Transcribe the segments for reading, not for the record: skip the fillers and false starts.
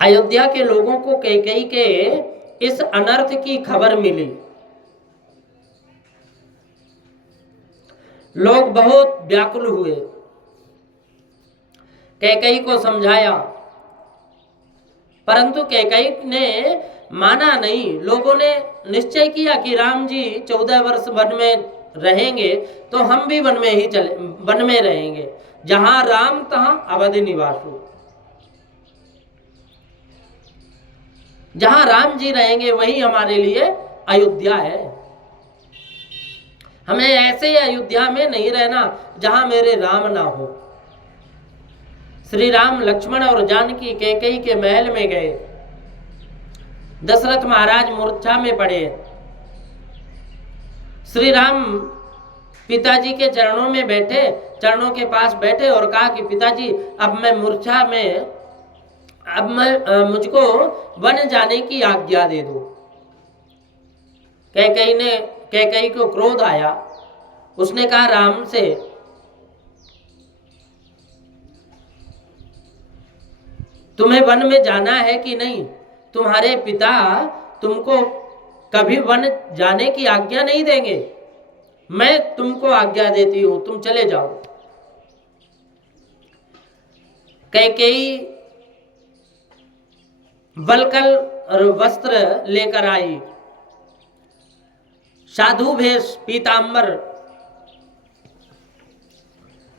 अयोध्या के लोगों को कैकेयी के इस अनर्थ की खबर मिली। लोग बहुत व्याकुल हुए, कैकेयी को समझाया, परंतु कैकेयी ने माना नहीं। लोगों ने निश्चय किया कि राम जी 14 वर्ष वन में रहेंगे तो हम भी वन में ही वन में रहेंगे। जहां राम तहां अवधि निवासु। जहां राम जी रहेंगे वही हमारे लिए अयोध्या है। हमें ऐसे अयोध्या में नहीं रहना जहां मेरे राम ना हो। श्री राम लक्ष्मण और जानकी कैकेयी के महल में गए। दशरथ महाराज मूर्छा में पड़े। श्री राम पिताजी के चरणों में बैठे, चरणों के पास बैठे और कहा कि पिताजी अब मैं मूर्छा में, अब मैं मुझको वन जाने की आज्ञा दे दो। कैकेयी को क्रोध आया। उसने कहा राम से, तुम्हें वन में जाना है कि नहीं? तुम्हारे पिता तुमको कभी वन जाने की आज्ञा नहीं देंगे। मैं तुमको आज्ञा देती हूं, तुम चले जाओ। कैकेयी वल्कल वस्त्र लेकर आई, साधु भेष, पीतांबर,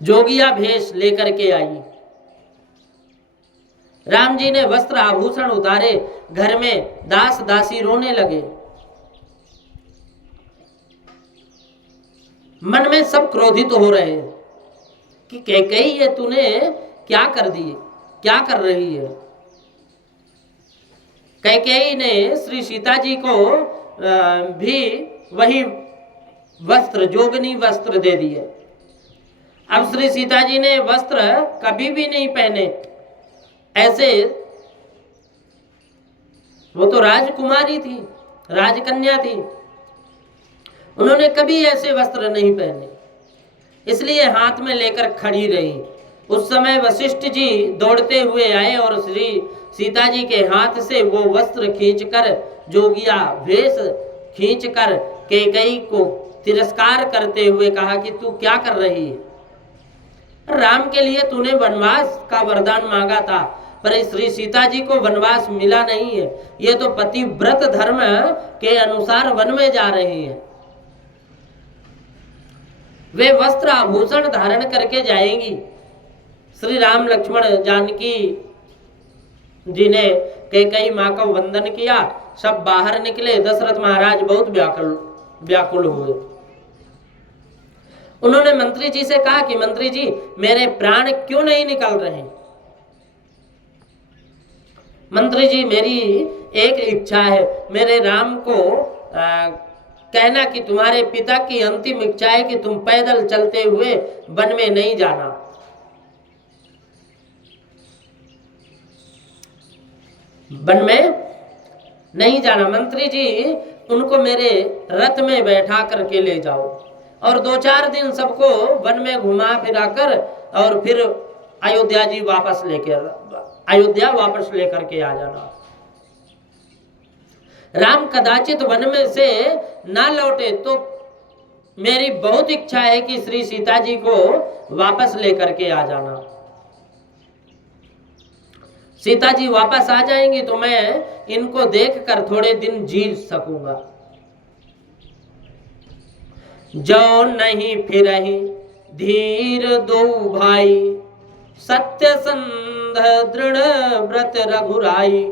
जोगिया भेष लेकर के आई। राम जी ने वस्त्र आभूषण उतारे। घर में दास दासी रोने लगे। मन में सब क्रोधित हो रहे हैं कि कैकेयी ये तूने क्या कर दिए, क्या कर रही है। कैकेयी ने श्री सीता जी को भी वही वस्त्र, जोगनी वस्त्र दे दिए। अब श्री सीता जी ने वस्त्र कभी भी नहीं पहने ऐसे। वो तो राजकुमारी थी, राजकन्या थी, उन्होंने कभी ऐसे वस्त्र नहीं पहने, इसलिए हाथ में लेकर खड़ी रही। उस समय वशिष्ठ जी दौड़ते हुए आए और श्री सीता जी के हाथ से वो वस्त्र खींचकर, जोगिया भेष खींचकर कैकेयी को तिरस्कार करते हुए कहा कि तू क्या कर रही है? राम के लिए तूने वनवास का वरदान मांगा था, पर श्री सीता जी को वनवास मिला नहीं है। ये तो पतिव्रत धर्म के अनुसार वन में जा रही है। वे वस्त्र आभूषण धारण करके जाएंगी। श्री राम लक्ष्मण जानकी जी ने कैकेयी माँ का वंदन किया। सब बाहर निकले। दशरथ महाराज बहुत व्याकुल हुए। उन्होंने मंत्री जी से कहा कि मंत्री जी, मेरे प्राण क्यों नहीं निकल रहे? मंत्री जी, मेरी एक इच्छा है, मेरे राम को कहना कि तुम्हारे पिता की अंतिम इच्छा है कि तुम पैदल चलते हुए वन में नहीं जाना। वन में नहीं जाना। मंत्री जी, उनको मेरे रथ में बैठा करके ले जाओ और 2-4 दिन सबको वन में घुमा फिरा कर और फिर अयोध्या वापस लेकर के आ जाना। राम कदाचित वन में से ना लौटे तो मेरी बहुत इच्छा है कि श्री सीता जी को वापस लेकर के आ जाना। सीता जी वापस आ जाएंगी तो मैं इनको देखकर थोड़े दिन जी सकूंगा। जो नहीं फिरहि धीर दो भाई, सत्य संध दृढ़ व्रत रघुराई।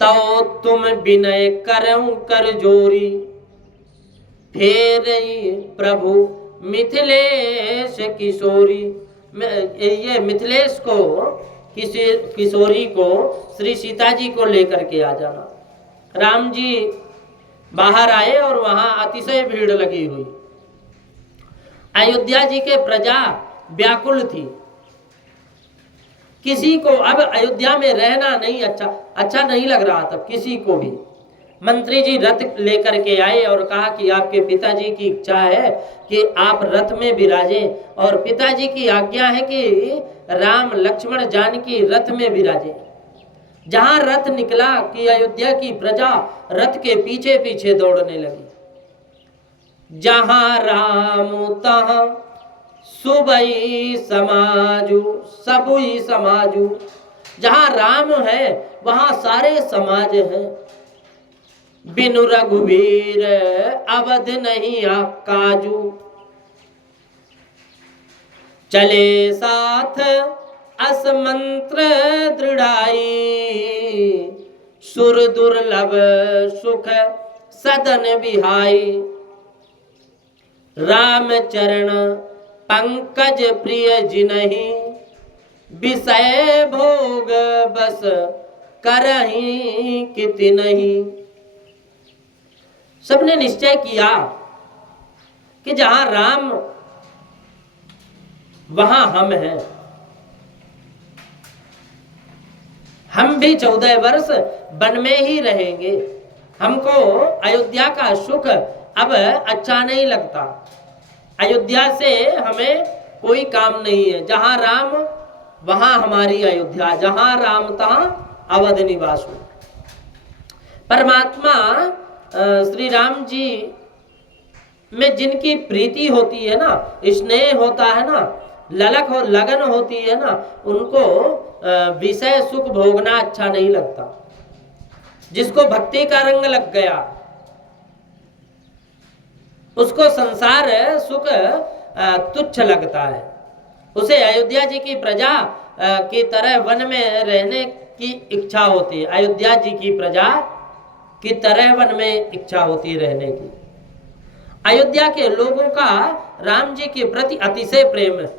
तो तुम विनय करऊं कर जोरी, फेर प्रभु मिथिलेश किशोरी। ये मिथिलेश को, किशोरी को, श्री सीता जी को लेकर के आ जाना। राम जी बाहर आए और वहां अतिशय भीड़ लगी हुई। अयोध्या जी के प्रजा व्याकुल थी। किसी को अब अयोध्या में रहना नहीं अच्छा नहीं लग रहा था किसी को भी। मंत्री जी रथ लेकर के आए और कहा कि आपके पिताजी की इच्छा है कि आप रथ में विराजें और पिताजी की आज्ञा है कि राम लक्ष्मण जानकी रथ में विराजें। जहां रथ निकला कि अयोध्या की प्रजा रथ के पीछे पीछे दौड़ने लगी। जहां राम तहां सुबई समाजू, सबुई समाजू। जहां राम है वहां सारे समाज हैं। बिनु रघुवीर अवध नहीं काजू। चले साथ असमंत्र दृढ़ाई, सुर दुर्लभ सुख सदन बिहाई। राम चरण पंकज प्रिय जिनहि, विषय भोग बस करहि किति नहीं। सबने निश्चय किया कि जहां राम वहां हम हैं। हम भी 14 वर्ष वन में ही रहेंगे। हमको अयोध्या का सुख अब अच्छा नहीं लगता। अयोध्या से हमें कोई काम नहीं है। जहां राम वहां हमारी अयोध्या, जहां राम तहां अवध निवास हो। परमात्मा श्री राम जी में जिनकी प्रीति होती है ना, स्नेह होता है ना, ललक हो लगन होती है ना, उनको विषय सुख भोगना अच्छा नहीं लगता। जिसको भक्ति का रंग लग गया उसको संसार सुख तुच्छ लगता है। उसे अयोध्या जी की प्रजा की तरह वन में रहने की इच्छा होती है। अयोध्या जी की प्रजा की तरह वन में इच्छा होती है रहने की। अयोध्या के लोगों का राम जी के प्रति अतिशय प्रेम है।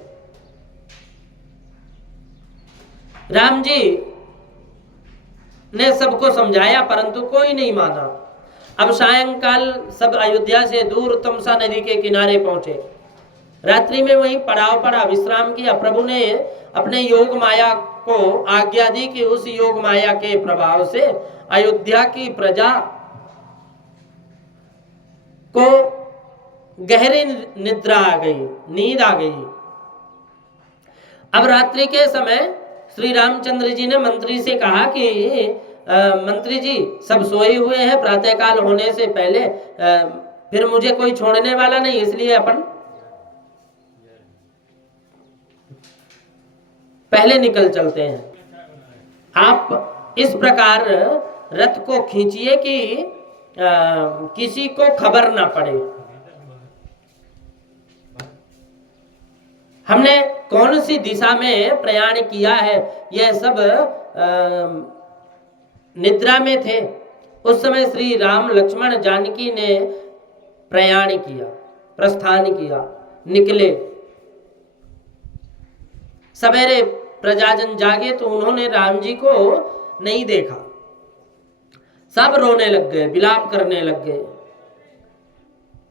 राम जी ने सबको समझाया परंतु कोई नहीं माना। अब सायंकाल सब अयोध्या से दूर तमसा नदी के किनारे पहुंचे। रात्रि में वहीं पड़ाव पड़ा, विश्राम किया। प्रभु ने अपने योग माया को आज्ञा दी कि उस योग माया के प्रभाव से अयोध्या की प्रजा को गहरी निद्रा आ गई, नींद आ गई। अब रात्रि के समय श्री रामचंद्र जी ने मंत्री से कहा कि मंत्री जी सब सोए हुए हैं, प्रातःकाल होने से पहले फिर मुझे कोई छोड़ने वाला नहीं, इसलिए अपन पहले निकल चलते हैं। आप इस प्रकार रथ को खींचिए कि किसी को खबर ना पड़े। हमने कौन सी दिशा में प्रयाण किया है, यह सब निद्रा में थे। उस समय श्री राम लक्ष्मण जानकी ने प्रयाण किया, प्रस्थान किया, निकले। सवेरे प्रजाजन जागे तो उन्होंने राम जी को नहीं देखा। सब रोने लग गए, विलाप करने लग गए।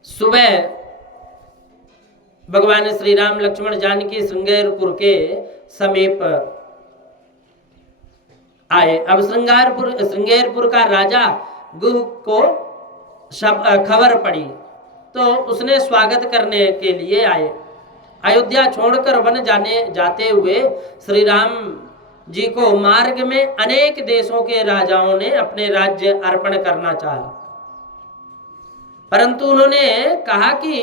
सुबह भगवान श्री राम लक्ष्मण जानकी श्रृंगारपुर के समीप आए। अब श्रृंगारपुर का राजा गुह को खबर पड़ी तो उसने स्वागत करने के लिए आए। अयोध्या छोड़कर वन जाते हुए श्री राम जी को मार्ग में अनेक देशों के राजाओं ने अपने राज्य अर्पण करना चाहा, परंतु उन्होंने कहा कि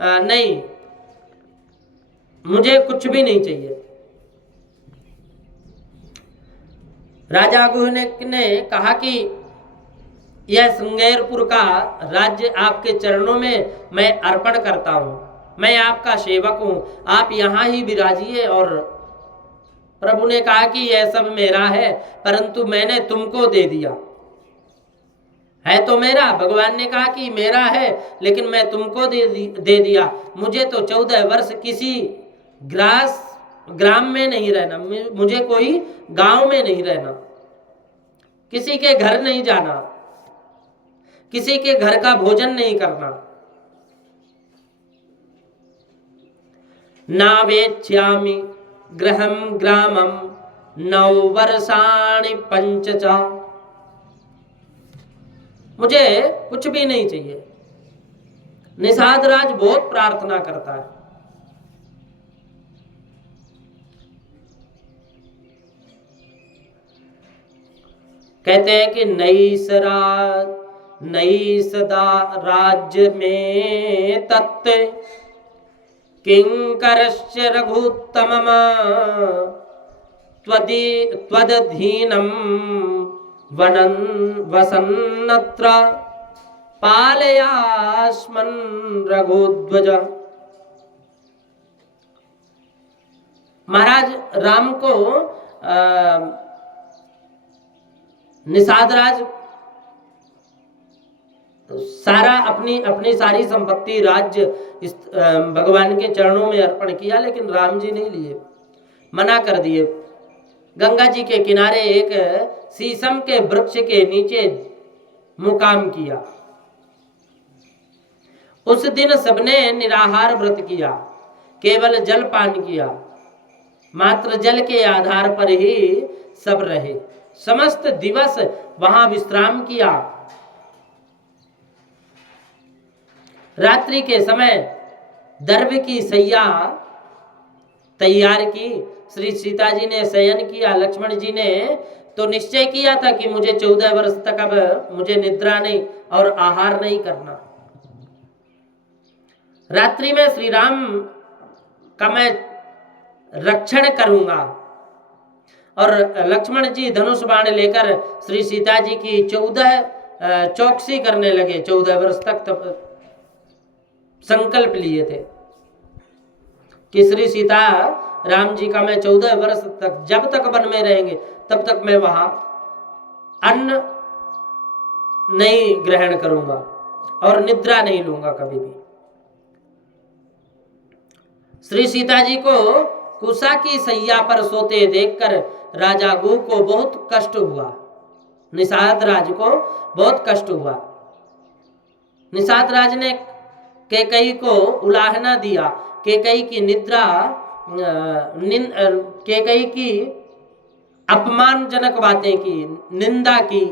नहीं, मुझे कुछ भी नहीं चाहिए। राजा गुह ने कहा कि यह श्रृंगारपुर का राज्य आपके चरणों में मैं अर्पण करता हूं, मैं आपका सेवक हूं, आप यहां ही विराजिए। और प्रभु ने कहा कि यह सब मेरा है, परंतु मैंने तुमको दे दिया। है तो मेरा, भगवान ने कहा कि मेरा है, लेकिन मैं तुमको दे दिया। मुझे तो 14 वर्ष किसी ग्राम में नहीं रहना, मुझे कोई गांव में नहीं रहना, किसी के घर नहीं जाना, किसी के घर का भोजन नहीं करना। नावेक्ष्यामि गृहं ग्रामं 9 वर्षाणि 5 च। मुझे कुछ भी नहीं चाहिए। निषाद राज बहुत प्रार्थना करता है। कहते हैं कि नई सदा राज्य में तत्व किंकरस्य रघुत्तममा त्वदधीनं वसन्नत्र पालयास्मन् रघुध्वज। महाराज राम को निषाद राज सारा अपनी सारी संपत्ति राज्य इस भगवान के चरणों में अर्पण किया, लेकिन राम जी नहीं लिए, मना कर दिए। गंगा जी के किनारे एक शीशम के वृक्ष के नीचे मुकाम किया। उस दिन सबने निराहार व्रत किया, केवल जल पान किया, मात्र जल के आधार पर ही सब रहे। समस्त दिवस वहां विश्राम किया। रात्रि के समय दर्भ की सैया तैयार की, श्री सीता जी ने शयन किया। लक्ष्मण जी ने तो निश्चय किया था कि मुझे 14 वर्ष तक अब मुझे निद्रा नहीं और आहार नहीं करना। रात्रि में श्री राम का मैं रक्षण करूंगा। और लक्ष्मण जी धनुष बाण लेकर श्री सीता जी की 14 चौकसी करने लगे। 14 वर्ष तक तब संकल्प लिए थे कि श्री सीता राम जी का मैं 14 वर्ष तक, जब तक वन में रहेंगे तब तक मैं वहां अन्न नहीं ग्रहण करूंगा और निद्रा नहीं लूंगा कभी भी। श्री सीता जी को कुशा की सैया पर सोते देखकर राजा गु को बहुत कष्ट हुआ। निषाद राज को बहुत कष्ट हुआ। निषाद राज ने कैकेयी को उलाहना दिया, कैकेयी की निद्रा, कैकेयी की अपमानजनक बातें की, निंदा की।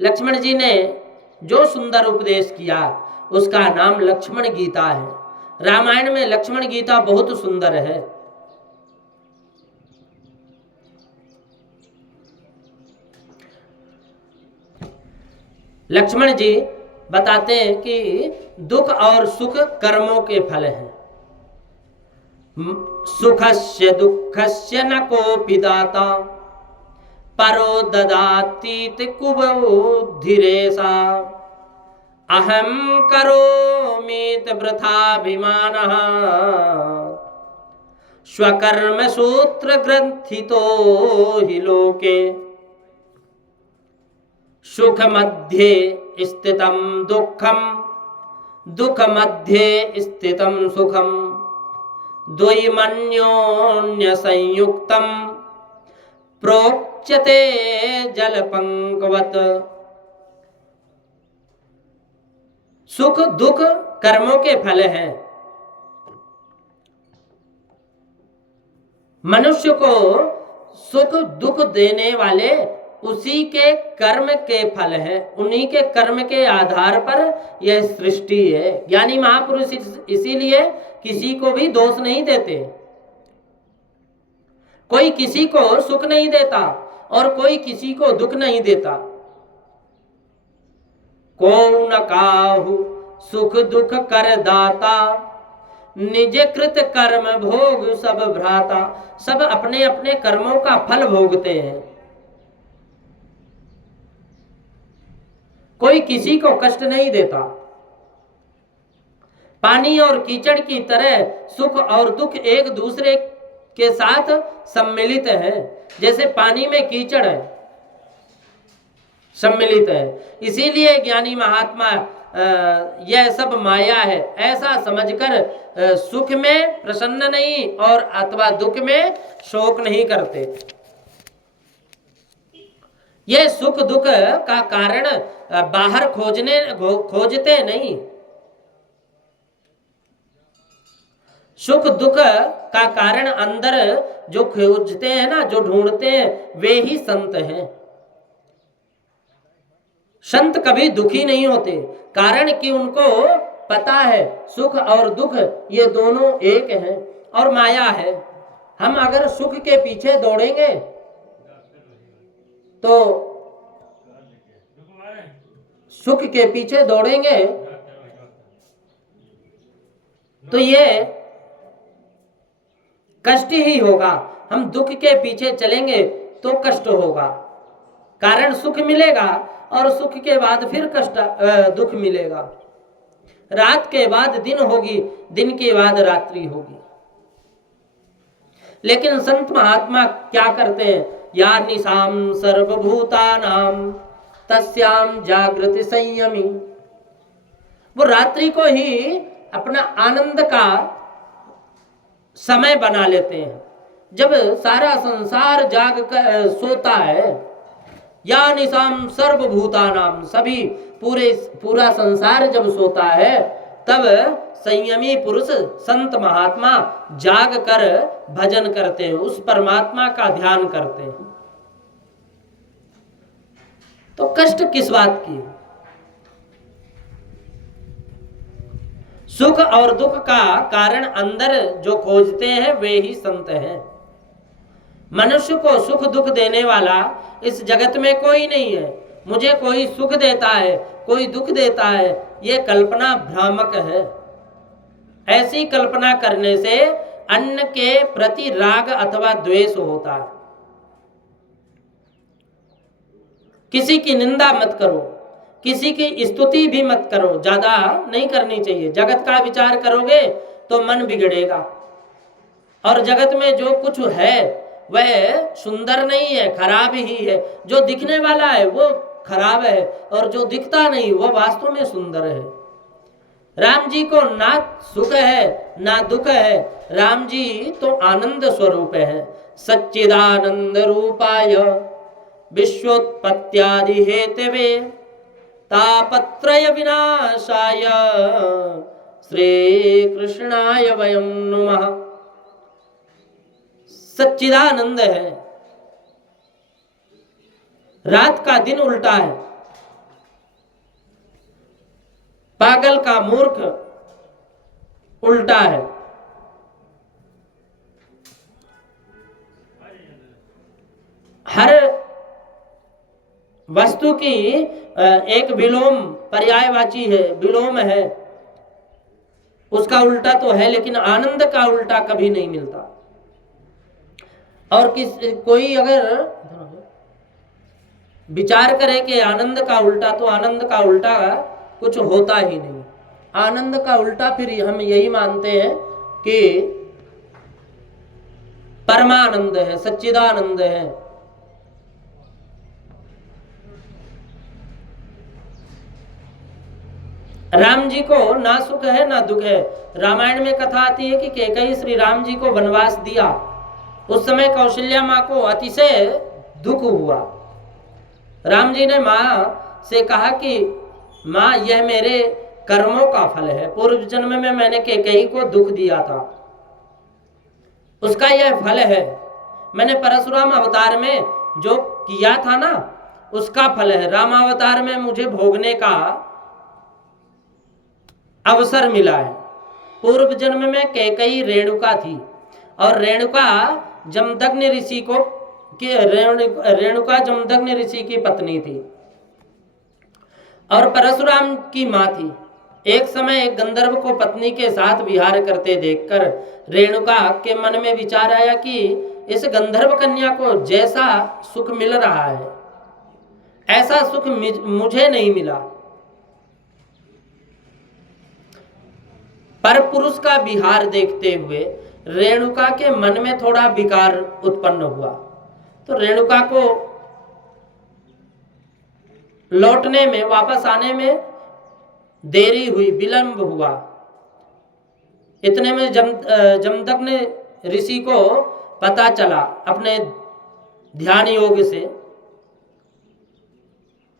लक्ष्मण जी ने जो सुंदर उपदेश किया उसका नाम लक्ष्मण गीता है। रामायण में लक्ष्मण गीता बहुत सुंदर है। लक्ष्मण जी बताते हैं कि दुख और सुख कर्मों के फल हैं। सुखस्य दुःखस्य न कोऽपि दाता परो ददातीति कुबुद्धिरेषा अहं करोमीति वृथाभिमानः स्वकर्म सूत्र ग्रंथितो हि लोके सुख मध्ये स्थितं दुःखं दुःख मध्ये स्थितं सुखं द्वैमन्योन्य संयुक्तं प्रोच्यते जलपंकवत। सुख दुख कर्मों के फल हैं। मनुष्य को सुख दुख देने वाले उसी के कर्म के फल हैं। उन्हीं के कर्म के आधार पर यह सृष्टि है। ज्ञानी महापुरुष इसीलिए किसी को भी दोष नहीं देते। कोई किसी को सुख नहीं देता और कोई किसी को दुख नहीं देता। को न काहू सुख दुख कर दाता निज कृत कर्म भोग सब भ्राता। सब अपने अपने कर्मों का फल भोगते हैं। कोई किसी को कष्ट नहीं देता। पानी और कीचड़ की तरह सुख और दुख एक दूसरे के साथ सम्मिलित है। जैसे पानी में कीचड़ है, सम्मिलित है। इसीलिए ज्ञानी महात्मा यह सब माया है ऐसा समझकर सुख में प्रसन्न नहीं और अथवा दुख में शोक नहीं करते। यह सुख दुख का कारण बाहर खोजते नहीं। सुख दुख का कारण अंदर जो खोजते हैं ना, जो ढूंढते हैं, वे ही संत हैं। संत कभी दुखी नहीं होते, कारण कि उनको पता है सुख और दुख ये दोनों एक हैं और माया है। हम अगर सुख के पीछे दौड़ेंगे तो सुख के पीछे दौड़ेंगे तो ये कष्ट ही होगा। हम दुख के पीछे चलेंगे तो कष्ट होगा, कारण सुख मिलेगा और सुख के बाद फिर दुख मिलेगा। रात के बाद दिन होगी, दिन के बाद रात्रि होगी। लेकिन संत महात्मा क्या करते हैं? या निशाम सर्वभूतानाम तस्याम जागृति संयमी। वो रात्रि को ही अपना आनंद का समय बना लेते हैं। जब सारा संसार जाग कर सोता है, या निशाम सर्वभूतानाम, सभी पूरा संसार जब सोता है, तब संयमी पुरुष संत महात्मा जाग कर भजन करते हैं, उस परमात्मा का ध्यान करते हैं। तो कष्ट किस बात की? सुख और दुख का कारण अंदर जो खोजते हैं वे ही संत हैं। मनुष्य को सुख दुख देने वाला इस जगत में कोई नहीं है। मुझे कोई सुख देता है, कोई दुख देता है, ये कल्पना भ्रामक है। ऐसी कल्पना करने से अन्न के प्रति राग अथवा द्वेष होता है। किसी की निंदा मत करो, किसी की स्तुति भी मत करो, ज्यादा नहीं करनी चाहिए। जगत का विचार करोगे तो मन बिगड़ेगा, और जगत में जो कुछ है वह सुंदर नहीं है, खराब ही है। जो दिखने वाला है वो खराब है, और जो दिखता नहीं वो वास्तव में सुंदर है। राम जी को ना सुख है ना दुख है, राम जी तो आनंद स्वरूप है। सच्चिदानंद रूपाय विश्वोत्पत्त्यादि हेतवे तापत्रय विनाशाय श्री कृष्णाय वयं नुमः। सच्चिदानंद है। रात का दिन उल्टा है, पागल का मूर्ख उल्टा है। हर वस्तु की एक विलोम पर्यायवाची है, विलोम है, उसका उल्टा तो है, लेकिन आनंद का उल्टा कभी नहीं मिलता। और कोई अगर विचार करे कि आनंद का उल्टा, तो आनंद का उल्टा कुछ होता ही नहीं। आनंद का उल्टा फिर हम यही मानते हैं कि परमानंद है, सच्चिदानंद है। राम जी को ना सुख है ना दुख है। रामायण में कथा आती है कि कैकेयी श्री राम जी को वनवास दिया, उस समय कौशल्या माँ को अतिशय दुख हुआ। राम जी ने माँ से कहा कि माँ, यह मेरे कर्मों का फल है, पूर्व जन्म में मैंने कैकेयी को दुख दिया था, उसका यह फल है। मैंने परशुराम अवतार में जो किया था ना, उसका फल है। रामावतार में मुझे भोगने का अवसर मिला है। पूर्व जन्म में कैकेयी रेणुका थी, और रेणुका जमदग्नि ऋषि को रेणुका जमदग्नि ऋषि की पत्नी थी और परशुराम की माँ थी। एक समय एक गंधर्व को पत्नी के साथ विहार करते देखकर रेणुका के मन में विचार आया कि इस गंधर्व कन्या को जैसा सुख मिल रहा है, ऐसा सुख मुझे नहीं मिला। पर पुरुष का विहार देखते हुए रेणुका के मन में थोड़ा विकार उत्पन्न हुआ, तो रेणुका को लौटने में, वापस आने में देरी हुई, विलंब हुआ। इतने में जमदग्नि ऋषि को पता चला अपने ध्यान योग से।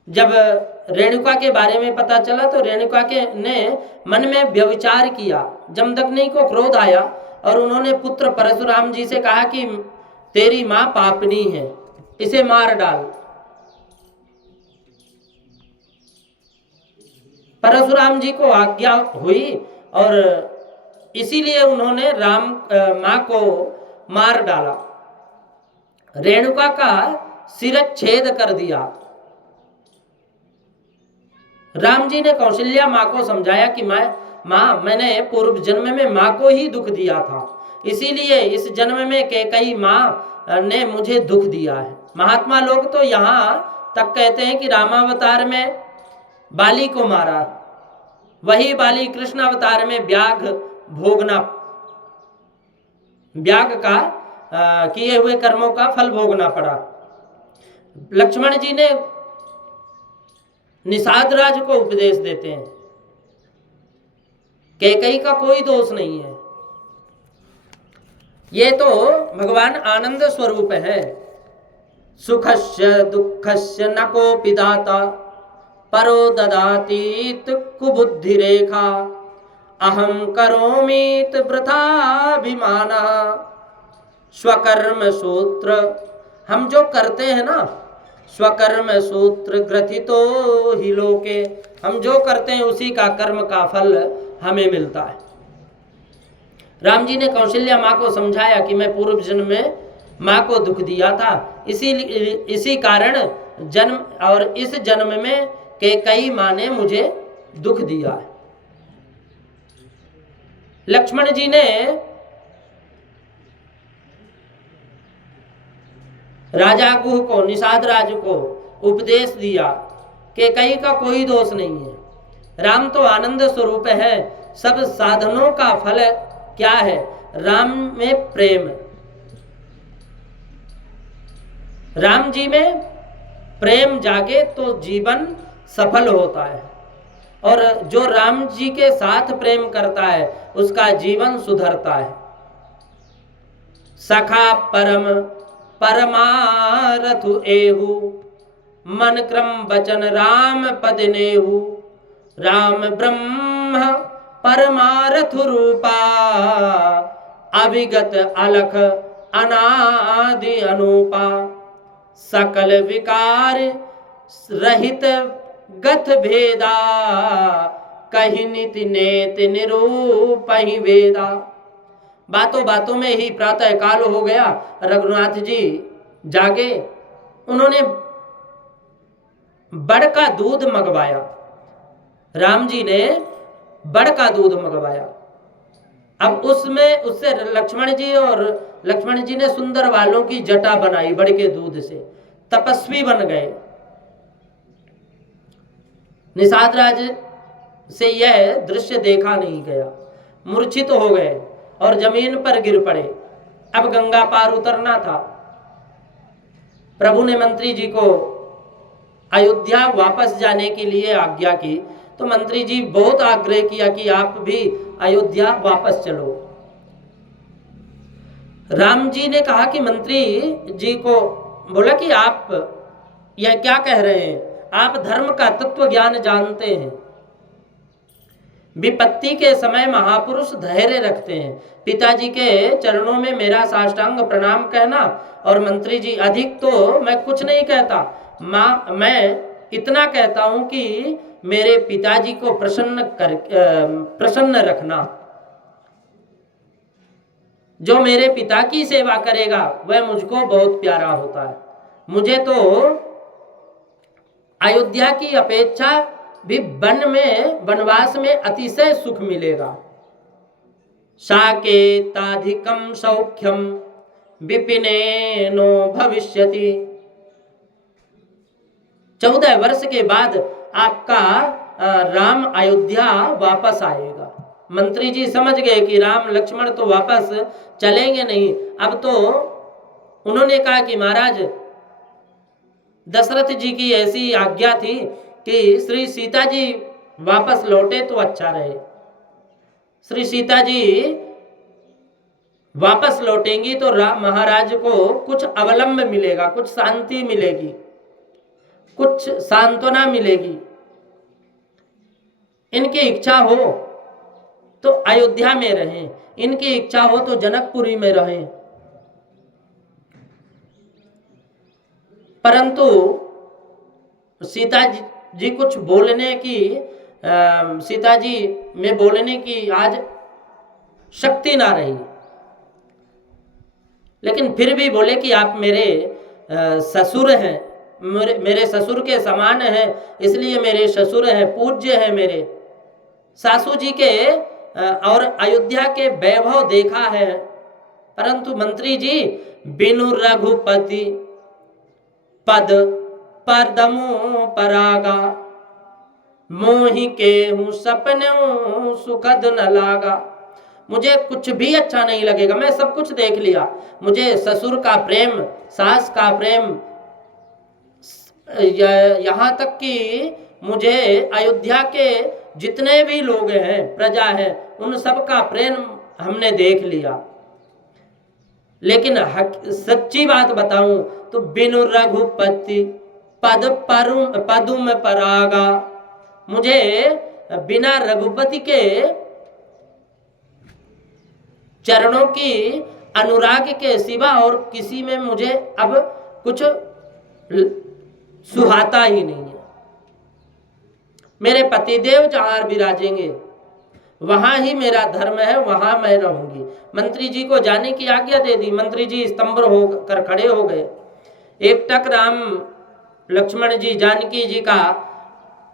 जब रेणुका के बारे में पता चला तो रेणुका के ने मन में व्यभिचार किया। जमदग्नि को क्रोध आया और उन्होंने पुत्र परशुराम जी से कहा कि तेरी माँ पापनी है, इसे मार डाल। परशुराम जी को आज्ञा हुई और इसीलिए उन्होंने माँ को मार डाला। रेणुका का शिरच्छेद कर दिया। राम जी ने कौशल्या माँ को समझाया कि माँ, मैंने पूर्व जन्म में माँ को ही दुख दिया था, इसीलिए इस जन्म में कैकेयी माँ ने मुझे दुख दिया है। महात्मा लोग तो यहाँ तक कहते हैं कि रामावतार में बाली को मारा, वही बाली कृष्ण अवतार में व्याघ का किए हुए कर्मों का फल भोगना पड़ा। लक्ष्मण जी ने निषाद राज को उपदेश देते हैं, कैकेयी का कोई दोष नहीं है, ये तो भगवान आनंद स्वरूप है। सुखस्य दुःखस्य न कोऽपि दाता परो ददातीत कुबुद्धि रेखा अहम करोमीत वृथाभिमानः स्वकर्म सूत्र। हम जो करते हैं ना, स्वकर्म सूत्र ग्रथितो ही लोके, हम जो करते हैं उसी का कर्म का फल हमें मिलता है। राम जी ने कौशल्या माँ को समझाया कि मैं पूर्व जन्म में माँ को दुख दिया था, इसी कारण जन्म और इस जन्म में कैकेयी माँ ने मुझे दुख दिया है। लक्ष्मण जी ने राजा गुह को, निषाद राज को उपदेश दिया, कैकेयी का कोई दोष नहीं है, राम तो आनंद स्वरूप है। सब साधनों का फल क्या है? राम में प्रेम। राम जी में प्रेम जागे तो जीवन सफल होता है, और जो राम जी के साथ प्रेम करता है उसका जीवन सुधरता है। सखा परम परमारथु एहु मन क्रम वचन राम पद नेहु राम ब्रह्म परमारथु रूपा अविगत अलख अनादि अनूपा सकल विकार रहित गत भेदा कहि निति नेति निरूप ही वेदा। बातों बातों में ही प्रातः काल हो गया, रघुनाथ जी जागे, उन्होंने बड़ का दूध मंगवाया। राम जी ने बड़ का दूध मंगवाया। अब उससे लक्ष्मण जी ने सुंदर वालों की जटा बनाई बड़ के दूध से, तपस्वी बन गए। निषाद राज से यह दृश्य देखा नहीं गया, मूर्छित हो गए और जमीन पर गिर पड़े। अब गंगा पार उतरना था। प्रभु ने मंत्री जी को अयोध्या वापस जाने के लिए आज्ञा की, तो मंत्री जी बहुत आग्रह किया कि आप भी अयोध्या वापस चलो। राम जी ने कहा कि मंत्री जी को बोला कि आप यह क्या कह रहे हैं? आप धर्म का तत्व ज्ञान जानते हैं, विपत्ति के समय महापुरुष धैर्य रखते हैं। पिताजी के चरणों में मेरा साष्टांग प्रणाम कहना, और मंत्री जी अधिक तो मैं कुछ नहीं कहता, मैं इतना कहता हूं कि मेरे पिताजी को प्रसन्न रखना। जो मेरे पिता की सेवा करेगा वह मुझको बहुत प्यारा होता है। मुझे तो अयोध्या की अपेक्षा भी वनवास में अतिशय सुख मिलेगा। साकेताधिकम सौख्यम विपिनेनो भविष्यति। 14 वर्ष के बाद आपका राम अयोध्या वापस आएगा। मंत्री जी समझ गए कि राम लक्ष्मण तो वापस चलेंगे नहीं। अब तो उन्होंने कहा कि महाराज, दशरथ जी की ऐसी आज्ञा थी कि श्री सीता जी वापस लौटे तो अच्छा रहे। श्री सीता जी वापस लौटेंगी तो महाराज को कुछ अवलंब मिलेगा, कुछ शांति मिलेगी, कुछ सांत्वना मिलेगी। इनकी इच्छा हो तो अयोध्या में रहें, इनकी इच्छा हो तो जनकपुरी में रहें। परंतु सीता जी कुछ बोलने की सीता जी में बोलने की आज शक्ति ना रही, लेकिन फिर भी बोले कि आप मेरे ससुर हैं, मेरे ससुर के समान हैं, इसलिए मेरे ससुर हैं, पूज्य हैं मेरे। सासू जी के और अयोध्या के वैभव देखा है, परंतु मंत्री जी बिनु रघुपति पद पदमु परागा, मोहि के हूँ सपनों सुखद न लागा। मुझे कुछ भी अच्छा नहीं लगेगा, मैं सब कुछ देख लिया। मुझे ससुर का प्रेम, सास का प्रेम, यहाँ तक कि मुझे अयोध्या के जितने भी लोग हैं, प्रजा है, उन सब का प्रेम हमने देख लिया। लेकिन सच्ची बात बताऊं तो बिनु रघुपति पदुम परागा, मुझे बिना रघुपति के चरणों की अनुराग के सिवा और किसी में मुझे अब कुछ सुहाता ही नहीं है। मेरे पतिदेव जहां विराजेंगे वहां ही मेरा धर्म है, वहां मैं रहूंगी। मंत्री जी को जाने की आज्ञा दे दी। मंत्री जी स्तंभ होकर खड़े हो गए। एकटक राम लक्ष्मण जी जानकी जी का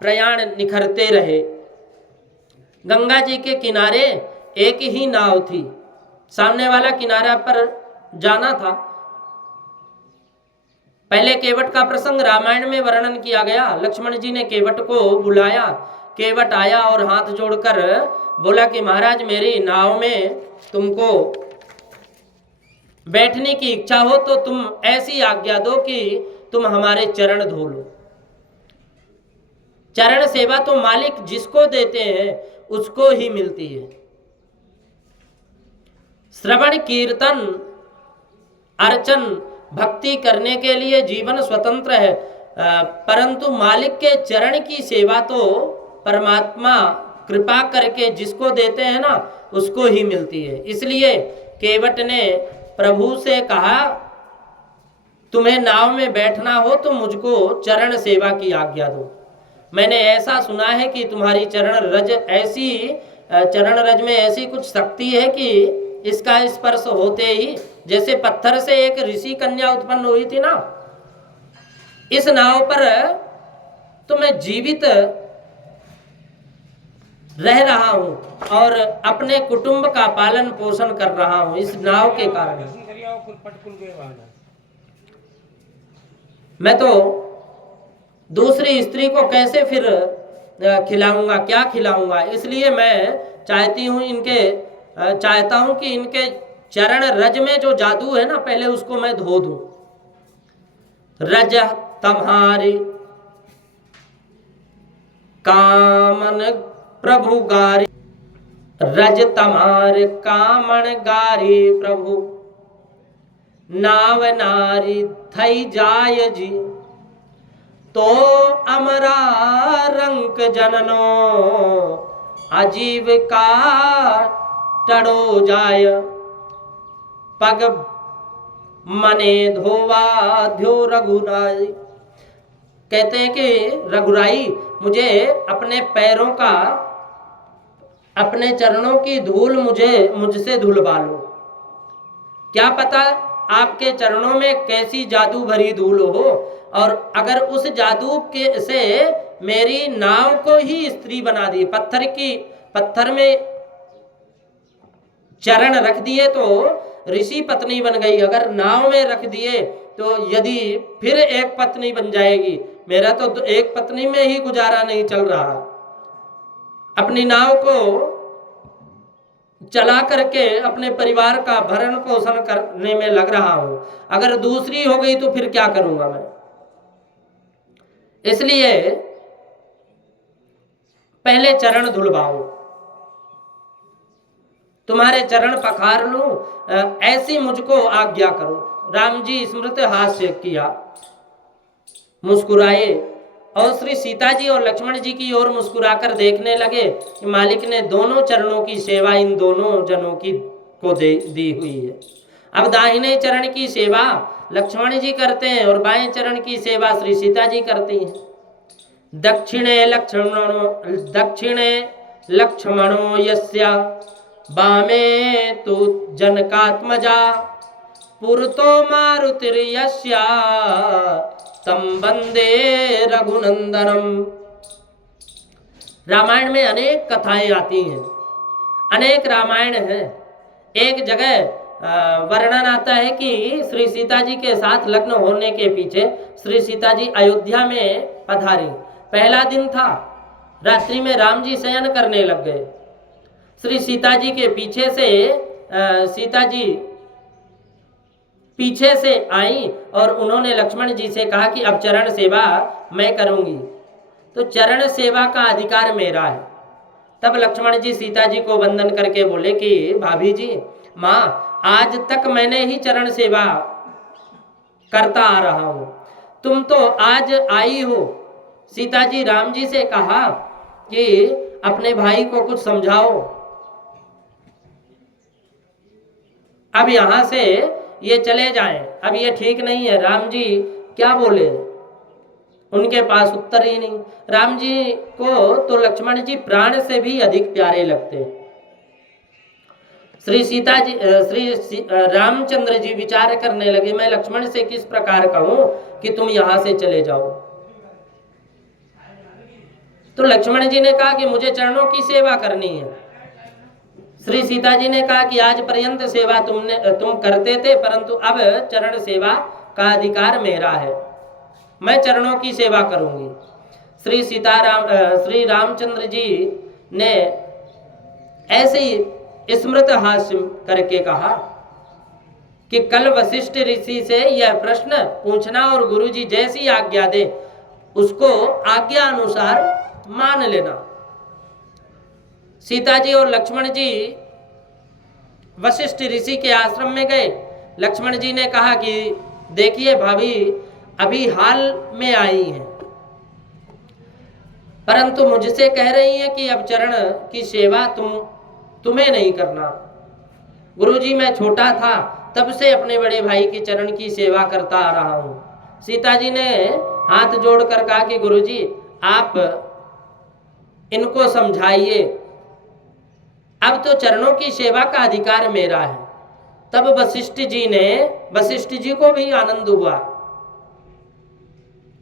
प्रयाण निखरते रहे। गंगा जी के किनारे एक ही नाव थी, सामने वाला किनारा पर जाना था। पहले केवट का प्रसंग रामायण में वर्णन किया गया। लक्ष्मण जी ने केवट को बुलाया, केवट आया और हाथ जोड़कर बोला कि महाराज मेरी नाव में तुमको बैठने की इच्छा हो तो तुम ऐसी आज्ञा दो कि तुम हमारे चरण धो लो। चरण सेवा तो मालिक जिसको देते हैं उसको ही मिलती है। श्रवण कीर्तन अर्चन भक्ति करने के लिए जीवन स्वतंत्र है, परंतु मालिक के चरण की सेवा तो परमात्मा कृपा करके जिसको देते हैं ना उसको ही मिलती है। इसलिए केवट ने प्रभु से कहा तुम्हें नाव में बैठना हो तो मुझको चरण सेवा की आज्ञा दो। मैंने ऐसा सुना है कि तुम्हारी चरण रज में ऐसी कुछ शक्ति है कि इसका स्पर्श होते ही जैसे पत्थर से एक ऋषि कन्या उत्पन्न हुई थी ना, इस नाव पर तो मैं जीवित रह रहा हूं और अपने कुटुंब का पालन पोषण कर रहा हूं इस नाव के कारण। मैं तो दूसरी स्त्री को कैसे फिर खिलाऊंगा, क्या खिलाऊंगा? इसलिए मैं चाहता हूं कि इनके चरण रज में जो जादू है ना पहले उसको मैं धो दूं। रज तुम्हारी कामन प्रभु गारी, रज तुम्हारे कामन गारी प्रभु, नाव नारी थई जाय जी, तो अमरा रंक जननो आजीविका टड़ो जाय, पग मने धोवा ध्यो रघुराई। कहते हैं कि रघुराई मुझे अपने पैरों का, अपने चरणों की धूल मुझसे धुलवा लो। क्या पता आपके चरणों में कैसी जादू भरी धूल हो और अगर उस जादू के से मेरी नाव को ही स्त्री बना दी, पत्थर में चरण रख दिए तो ऋषि पत्नी बन गई, अगर नाव में रख दिए तो यदि फिर एक पत्नी बन जाएगी। मेरा तो एक पत्नी में ही गुजारा नहीं चल रहा, अपनी नाव को चला करके अपने परिवार का भरण पोषण करने में लग रहा हूं। अगर दूसरी हो गई तो फिर क्या करूंगा मैं? इसलिए पहले चरण धुलवाओ, तुम्हारे चरण पखार लूं, ऐसी मुझको आज्ञा करो। राम जी स्मृत हास्य किया, मुस्कुराए और श्री सीता जी और लक्ष्मण जी की ओर मुस्कुराकर देखने लगे कि मालिक ने दोनों चरणों की सेवा इन दोनों जनों की को दी हुई है। अब दाहिने चरण की सेवा लक्ष्मण जी करते हैं और बाएं चरण की सेवा श्री सीता जी करती हैं। दक्षिणे लक्ष्मणो यस्या वामे तु जनकात्मजा, पुरतो मारुतिर्यस्या तं वंदे रघुनंदनम। रामायण में अनेक कथाएं आती हैं, अनेक रामायण हैं। एक जगह वर्णन आता है कि श्री सीता जी के साथ लग्न होने के पीछे श्री सीता जी अयोध्या में पधारी। पहला दिन था, रात्रि में राम जी शयन करने लग गए। श्री सीता जी के पीछे से सीता जी पीछे से आई और उन्होंने लक्ष्मण जी से कहा कि अब चरण सेवा मैं करूंगी, तो चरण सेवा का अधिकार मेरा है। तब लक्ष्मण जी सीता जी को वंदन करके बोले कि भाभी जी, माँ, आज तक मैंने ही चरण सेवा करता आ रहा हूं, तुम तो आज आई हो। सीता जी राम जी से कहा कि अपने भाई को कुछ समझाओ, अब यहां से ये चले जाएं, अब ये ठीक नहीं है। राम जी क्या बोले, उनके पास उत्तर ही नहीं। राम जी को तो लक्ष्मण जी प्राण से भी अधिक प्यारे लगते। श्री रामचंद्र जी विचार करने लगे, मैं लक्ष्मण से किस प्रकार कहूं कि तुम यहां से चले जाओ। तो लक्ष्मण जी ने कहा कि मुझे चरणों की सेवा करनी है। श्री सीता जी ने कहा कि आज पर्यंत सेवा तुम करते थे, परंतु अब चरण सेवा का अधिकार मेरा है, मैं चरणों की सेवा करूंगी। श्री रामचंद्र जी ने ऐसे ही स्मृत हास्य करके कहा कि कल वशिष्ठ ऋषि से यह प्रश्न पूछना और गुरुजी जैसी आज्ञा दे उसको आज्ञा अनुसार मान लेना। सीता जी और लक्ष्मण जी वशिष्ठ ऋषि के आश्रम में गए। लक्ष्मण जी ने कहा कि देखिए भाभी, अभी हाल में आई हैं, परंतु मुझसे कह रही हैं कि अब चरण की सेवा तुम्हें नहीं करना। गुरुजी, मैं छोटा था तब से अपने बड़े भाई के चरण की सेवा करता आ रहा हूं। सीता जी ने हाथ जोड़कर कहा कि गुरुजी, आप इनको समझाइए, अब तो चरणों की सेवा का अधिकार मेरा है। तब वशिष्ठ जी को भी आनंद हुआ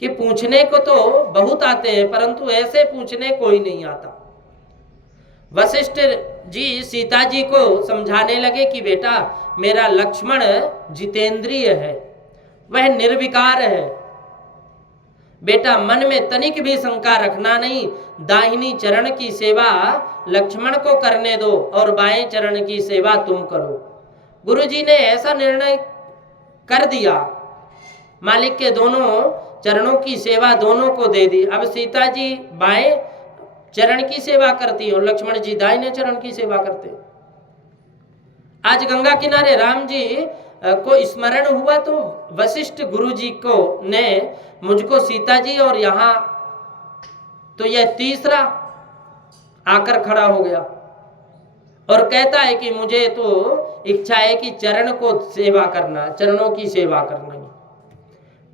कि पूछने को तो बहुत आते हैं, परंतु ऐसे पूछने कोई नहीं आता। वशिष्ठ जी सीता जी को समझाने लगे कि बेटा, मेरा लक्ष्मण जितेंद्रिय है, वह निर्विकार है। बेटा, मन में तनिक भी शंका रखना नहीं, दाहिनी चरण की सेवा लक्ष्मण को करने दो और बाएं चरण की सेवा तुम करो। गुरुजी ने ऐसा निर्णय कर दिया, मालिक के दोनों चरणों की सेवा दोनों को दे दी। अब सीता जी बाएं चरण की सेवा करती और लक्ष्मण जी दाहिने चरण की सेवा करते। आज गंगा किनारे राम जी को स्मरण हुआ तो वशिष्ठ गुरु जी को ने मुझको सीता जी और यहाँ तो यह तीसरा आकर खड़ा हो गया और कहता है कि मुझे तो इच्छा है कि चरणों की सेवा करना।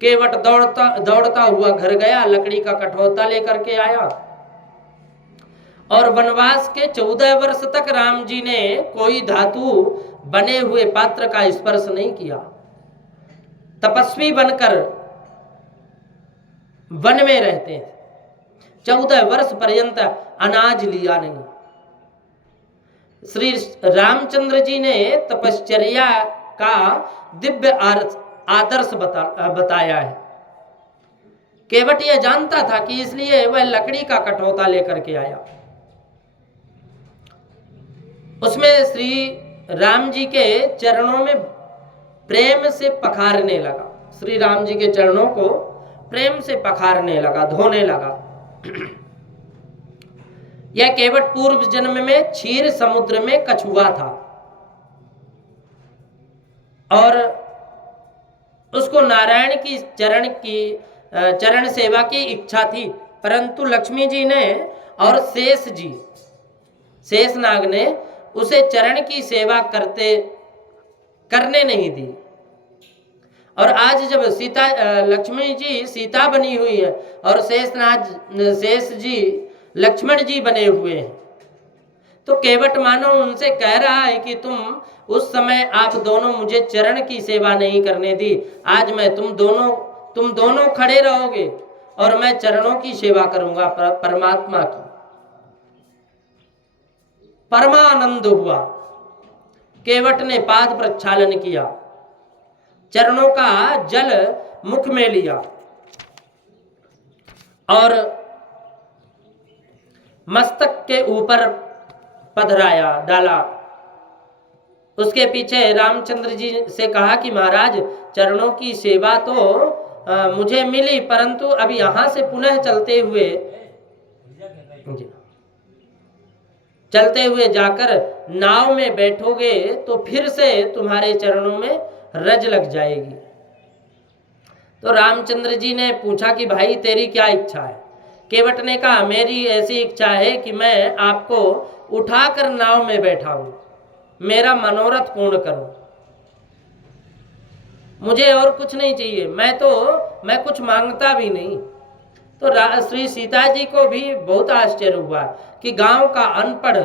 केवट दौड़ता हुआ घर गया, लकड़ी का कठौता लेकर के आया और वनवास के 14 वर्ष तक राम जी ने कोई धातु बने हुए पात्र का स्पर्श नहीं किया। तपस्वी बनकर वन में रहते हैं, 14 वर्ष पर्यंत अनाज लिया नहीं। श्री रामचंद्र जी ने तपश्चर्या का दिव्य आदर्श बताया है। केवट यह जानता था कि इसलिए वह लकड़ी का कठौता लेकर के आया। उसमें श्री राम जी के चरणों में प्रेम से पखारने लगा, श्री राम जी के चरणों को प्रेम से पखारने लगा, धोने लगा। यह केवट पूर्व जन्म में क्षीर समुद्र में कछुआ था और उसको नारायण की चरण सेवा की इच्छा थी, परंतु लक्ष्मी जी ने और शेषनाग ने उसे चरण की सेवा करने नहीं दी। और आज जब लक्ष्मी जी सीता बनी हुई है और शेष जी लक्ष्मण जी बने हुए हैं, तो केवट मानो उनसे कह रहा है कि तुम उस समय आप दोनों मुझे चरण की सेवा नहीं करने दी। आज मैं तुम दोनों खड़े रहोगे और मैं चरणों की सेवा करूंगा परमात्मा की। परमानंद हुआ। केवट ने पाद प्रक्षालन किया, चरणों का जल मुख में लिया और मस्तक के ऊपर पधराया डाला। उसके पीछे रामचंद्र जी से कहा कि महाराज चरणों की सेवा तो मुझे मिली, परंतु अब यहां से पुनः चलते हुए जाकर नाव में बैठोगे तो फिर से तुम्हारे चरणों में रज लग जाएगी। तो रामचंद्र जी ने पूछा कि भाई तेरी क्या इच्छा है? केवट ने कहा मेरी ऐसी इच्छा है कि मैं आपको उठाकर नाव में बैठाऊं, मेरा मनोरथ पूर्ण करूं, मुझे और कुछ नहीं चाहिए, मैं कुछ मांगता भी नहीं। तो श्री सीता जी को भी बहुत आश्चर्य हुआ कि गांव का अनपढ़,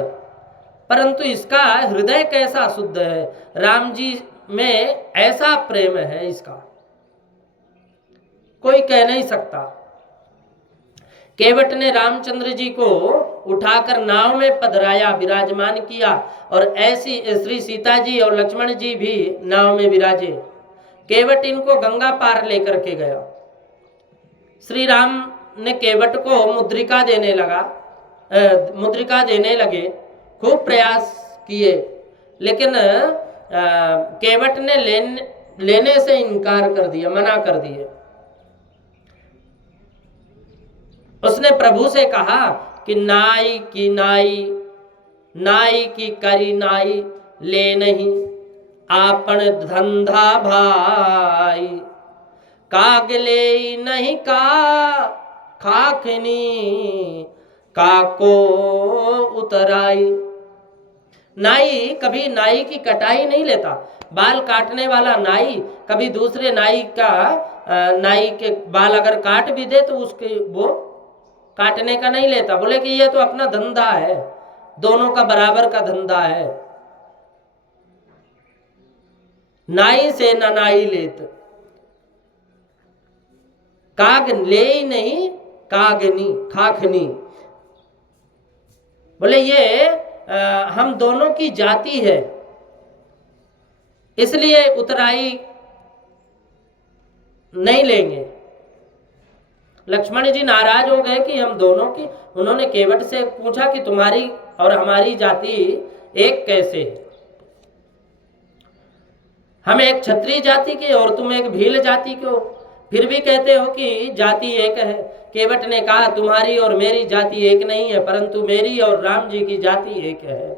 परंतु इसका हृदय कैसा शुद्ध है, राम जी में ऐसा प्रेम है, इसका कोई कह नहीं सकता। केवट ने रामचंद्र जी को उठाकर नाव में पधराया, विराजमान किया और ऐसी श्री सीता जी और लक्ष्मण जी भी नाव में विराजे। केवट इनको गंगा पार लेकर के गया। श्री राम ने केवट को मुद्रिका देने लगे, खूब प्रयास किए, लेकिन केवट ने लेने से इनकार कर दिया, मना कर दिए। उसने प्रभु से कहा कि नाई की करी नाई ले नहीं, आपन धंधा भाई, काग ले नहीं का खाखनी, काको उतराई। नाई कभी नाई की कटाई नहीं लेता। बाल काटने वाला नाई कभी दूसरे नाई के बाल अगर काट भी दे तो उसके वो काटने का नहीं लेता, बोले कि ये तो अपना धंधा है, दोनों का बराबर का धंधा है। नाई से न नाई लेत, काग ले ही नहीं कागनी खाखनी। बोले ये हम दोनों की जाति है, इसलिए उतराई नहीं लेंगे। लक्ष्मण जी नाराज हो गए कि हम दोनों की, उन्होंने केवट से पूछा कि तुम्हारी और हमारी जाति एक कैसे है? हम एक क्षत्रिय जाति के और तुम एक भील जाति के हो, फिर भी कहते हो कि जाति एक है। केवट ने कहा तुम्हारी और मेरी जाति एक नहीं है, परंतु मेरी और राम जी की जाति एक है।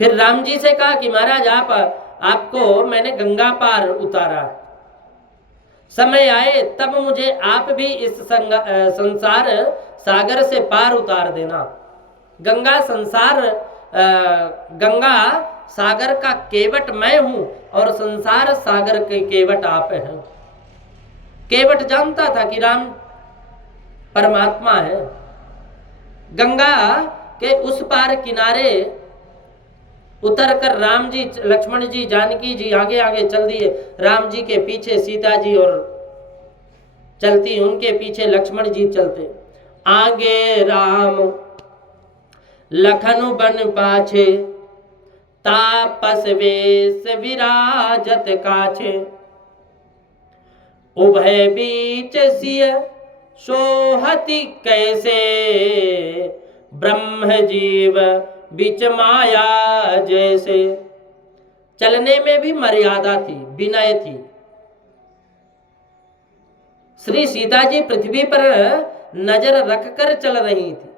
फिर राम जी से कहा कि महाराज आपको मैंने गंगा पार उतारा, समय आए तब मुझे आप भी इस संसार सागर से पार उतार देना। गंगा सागर का केवट मैं हूं और संसार सागर के केवट आप हैं। केवट जानता था कि राम परमात्मा है। गंगा के उस पार किनारे उतर कर राम जी, लक्ष्मण जी, जानकी जी आगे आगे चल दिए। राम जी के पीछे सीता जी और चलती, उनके पीछे लक्ष्मण जी चलते। आगे राम लखन बन पाछे, तापस वेश विराजत काछे, उभय बीच सिय सोहति कैसे, ब्रह्म जीव बीच माया जैसे। चलने में भी मर्यादा थी, विनय थी। श्री सीता जी पृथ्वी पर नजर रखकर चल रही थी।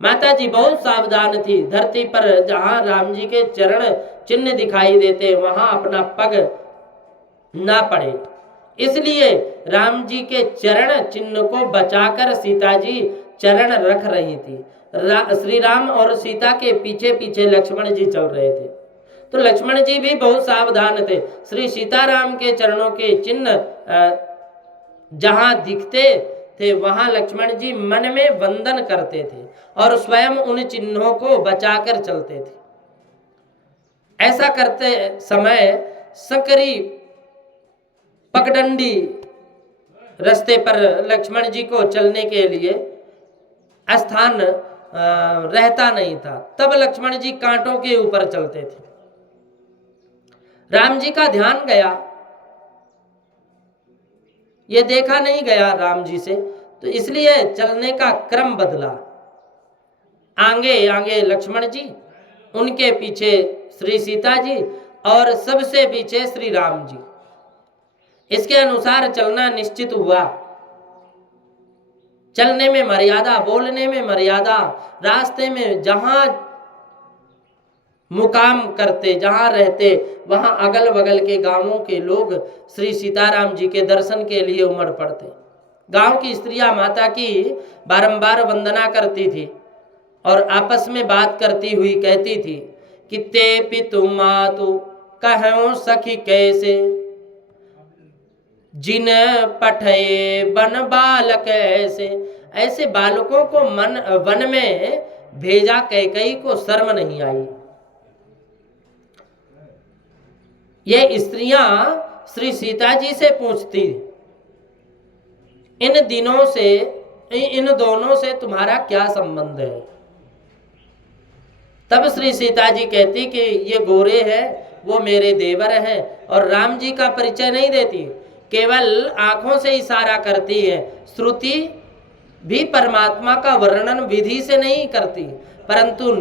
माता जी बहुत सावधान थी। धरती पर जहां राम जी के चरण चिन्ह दिखाई देते वहां अपना पग ना पड़े, इसलिए राम जी के चरण चिन्ह को बचाकर सीता जी चरण रख रही थी। श्री राम और सीता के पीछे पीछे लक्ष्मण जी चल रहे थे। तो लक्ष्मण जी भी बहुत सावधान थे। श्री सीताराम के चरणों के चिन्ह जहां दिखते थे वहां लक्ष्मण जी मन में वंदन करते थे और स्वयं उन चिन्हों को बचाकर चलते थे। ऐसा करते समय सकरी पगडंडी रास्ते पर लक्ष्मण जी को चलने के लिए स्थान रहता नहीं था, तब लक्ष्मण जी कांटों के ऊपर चलते थे। राम जी का ध्यान गया, ये देखा नहीं गया राम जी से, तो इसलिए चलने का क्रम बदला। आगे आगे लक्ष्मण जी, उनके पीछे श्री सीता जी और सबसे पीछे श्री राम जी। इसके अनुसार चलना निश्चित हुआ। चलने में मर्यादा, बोलने में मर्यादा, रास्ते में जहां मुकाम करते, जहां रहते, वहां अगल बगल के गांवों के लोग श्री सीताराम जी के दर्शन के लिए उमड़ पड़ते। गांव की स्त्रियां माता की बारंबार वंदना करती थी और आपस में बात करती हुई कहती थी कि ते पितु मातु कहूं सखी कैसे, जिन पठये बन बालक ऐसे। ऐसे बालकों को वन में भेजा कैकेयी को शर्म नहीं आई। ये स्त्रियां श्री सीता जी से पूछती, इन दिनों से, इन दोनों से तुम्हारा क्या संबंध है? तब श्री सीता जी कहती कि ये गोरे हैं, वो मेरे देवर हैं, और राम जी का परिचय नहीं देती, केवल आंखों से इशारा करती है। श्रुति भी परमात्मा का वर्णन विधि से नहीं करती, परंतु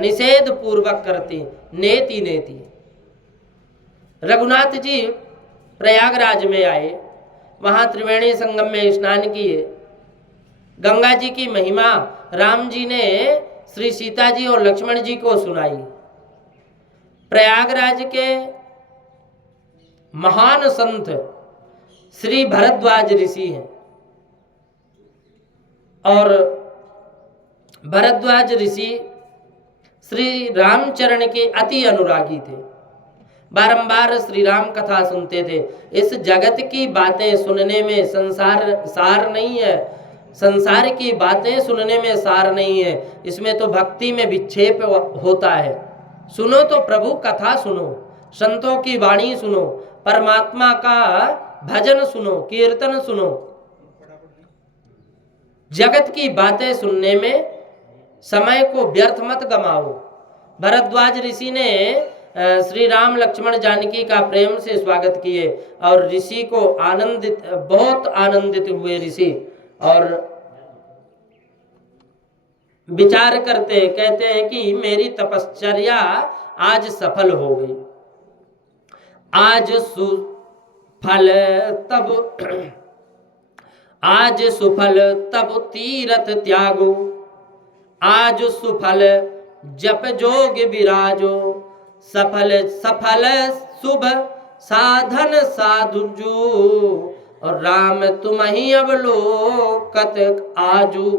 निषेध पूर्वक करती, नेति नेति। रघुनाथ जी प्रयागराज में आए, वहाँ त्रिवेणी संगम में स्नान किए। गंगा जी की महिमा राम जी ने श्री सीता जी और लक्ष्मण जी को सुनाई। प्रयागराज के महान संत श्री भरद्वाज ऋषि हैं, और भरद्वाज ऋषि श्री रामचरण के अति अनुरागी थे। बारंबार श्री राम कथा सुनते थे। इस जगत की बातें सुनने में सार नहीं है, संसार की बातें सुनने में सार नहीं है, इसमें तो भक्ति में विक्षेप होता है। सुनो तो प्रभु कथा सुनो, संतों की वाणी सुनो, परमात्मा का भजन सुनो, कीर्तन सुनो। जगत की बातें सुनने में समय को व्यर्थ मत गमाओ। भरद्वाज ऋषि ने श्री राम लक्ष्मण जानकी का प्रेम से स्वागत किए और ऋषि को बहुत आनंदित हुए ऋषि, और विचार कहते हैं कि मेरी तपश्चर्या आज सफल हो गई। आज सुफल तब तीरथ त्यागो, आज सुफल जप जोग विराजो, सफल शुभ साधन साधु जो, और राम तुम ही अवलोकत आजू।